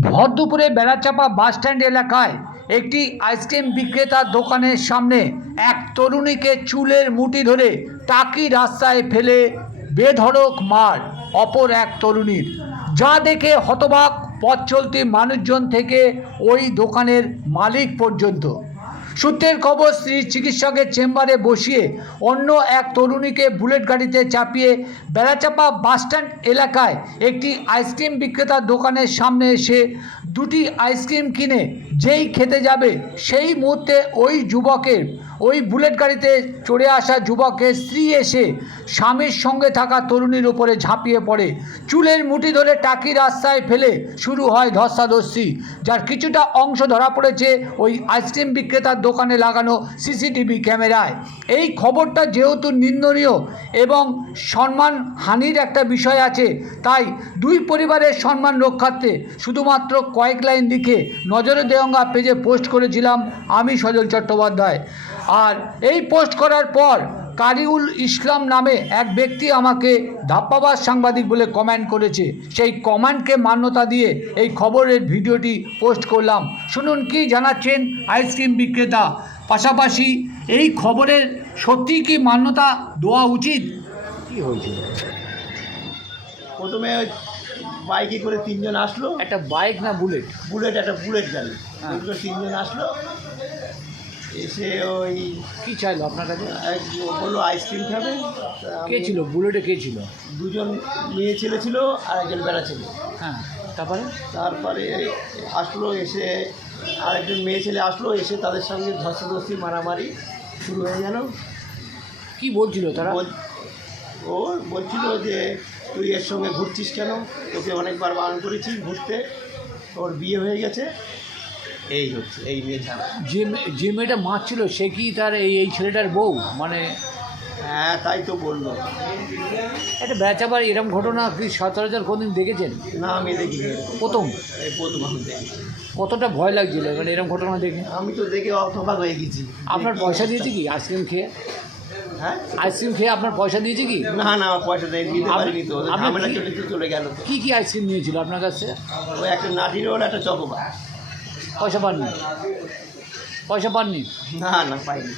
ভর দুপুরে বেড়াচাপা বাসস্ট্যান্ড এলাকায় একটি আইসক্রিম বিক্রেতার দোকানের সামনে এক তরুণীকে চুলের মুঠি ধরে টাকি রাস্তায় ফেলে বেধড়ক মার অপর এক তরুণীর, যা দেখে হতবাক পথ চলতি মানুষজন থেকে ওই দোকানের মালিক পর্যন্ত। সূত্রের খবর, স্ত্রী চিকিৎসকের চেম্বারে বসিয়ে অন্য এক তরুণীকে বুলেট গাড়িতে চাপিয়ে বেড়াচাপা বাসস্ট্যান্ড এলাকায় একটি আইসক্রিম বিক্রেতার দোকানের সামনে এসে দুটি আইসক্রিম কিনে যেই খেতে যাবে সেই মুহূর্তে ওই বুলেট গাড়িতে চড়ে আসা যুবকের স্ত্রী এসে স্বামীর সঙ্গে থাকা তরুণীর উপরে ঝাঁপিয়ে পড়ে, চুলের মুঠি ধরে টাকি রাস্তায় ফেলে শুরু হয় ধস্তাধস্তি, যার কিছুটা অংশ ধরা পড়েছে ওই আইসক্রিম বিক্রেতার দোকানে লাগানো সিসিটিভি ক্যামেরায়। এই খবরটা যেহেতু নিন্দনীয় এবং সম্মানহানির একটা বিষয় আছে, তাই দুই পরিবারের সম্মান রক্ষার্থে শুধুমাত্র কয়েক লাইন লিখে নজরে দেওয়া পেজে পোস্ট করেছিলাম আমি, সজল চট্টোপাধ্যায়। আর এই পোস্ট করার পর কারিউল ইসলাম নামে এক ব্যক্তি আমাকে ধাপ্পাবাজ সাংবাদিক বলে কমেন্ট করেছে। সেই কমেন্টকে মান্যতা দিয়ে এই খবরের ভিডিওটি পোস্ট করলাম। শুনুন কি জানাচ্ছেন আইসক্রিম বিক্রেতা। পাশাপাশি এই খবরের সত্যি কি মান্যতা দেওয়া উচিত? কি হয়েছিল? প্রথমে বাইকে করে তিনজন আসলো, একটা বাইক না বুলেট? একটা বুলেট গাড়ি, তিনজন আসলো। এসে ওই কি চাইলো আপনার কাছে? বললো আইসক্রিম খাবে। কে ছিল বুলেটে? কে ছিল? দুজন মেয়ে ছেলে ছিল আর একজন বেড়া ছিল। হ্যাঁ, তারপরে আসলো, এসে আরেকজন মেয়ে ছেলে আসলো, এসে তাদের সঙ্গে ধস্তাধস্তি মারামারি শুরু হয়ে গেল। কি বলছিল তারা? ও বলছিল যে তুই এর সঙ্গে ঘুরছিস কেন, তোকে অনেকবার বারণ করেছি ঘুরতে, ওর বিয়ে হয়ে গেছে। এই হচ্ছে এই মেয়ে ছাড়া। যে মেয়েটা মারছিল সে কি তার এই ছেলেটার বউ? মানে হ্যাঁ, তাই তো বললো। একটা বেচাবার এরকম ঘটনা কি সচরাচর কোনদিন দেখেছেন? না, আমি দেখিনি। প্রথম আমি দেখি। কতটা ভয় লাগছিল মানে এরকম ঘটনা দেখে? আমি তো দেখে অবাক হয়ে গেছি। আপনার পয়সা দিয়েছে কি আইসক্রিম খেয়ে? হ্যাঁ, আইসক্রিম খেয়ে আপনার পয়সা দিয়েছে কি? না পয়সা দিতে পারিনি তো, ঝামেলা চলে গেল। কি আইসক্রিম নিয়েছিল আপনার কাছে? ওই একটা নাটি রোল, একটা চকোবার। পয়সা পাননি? না পাইনি।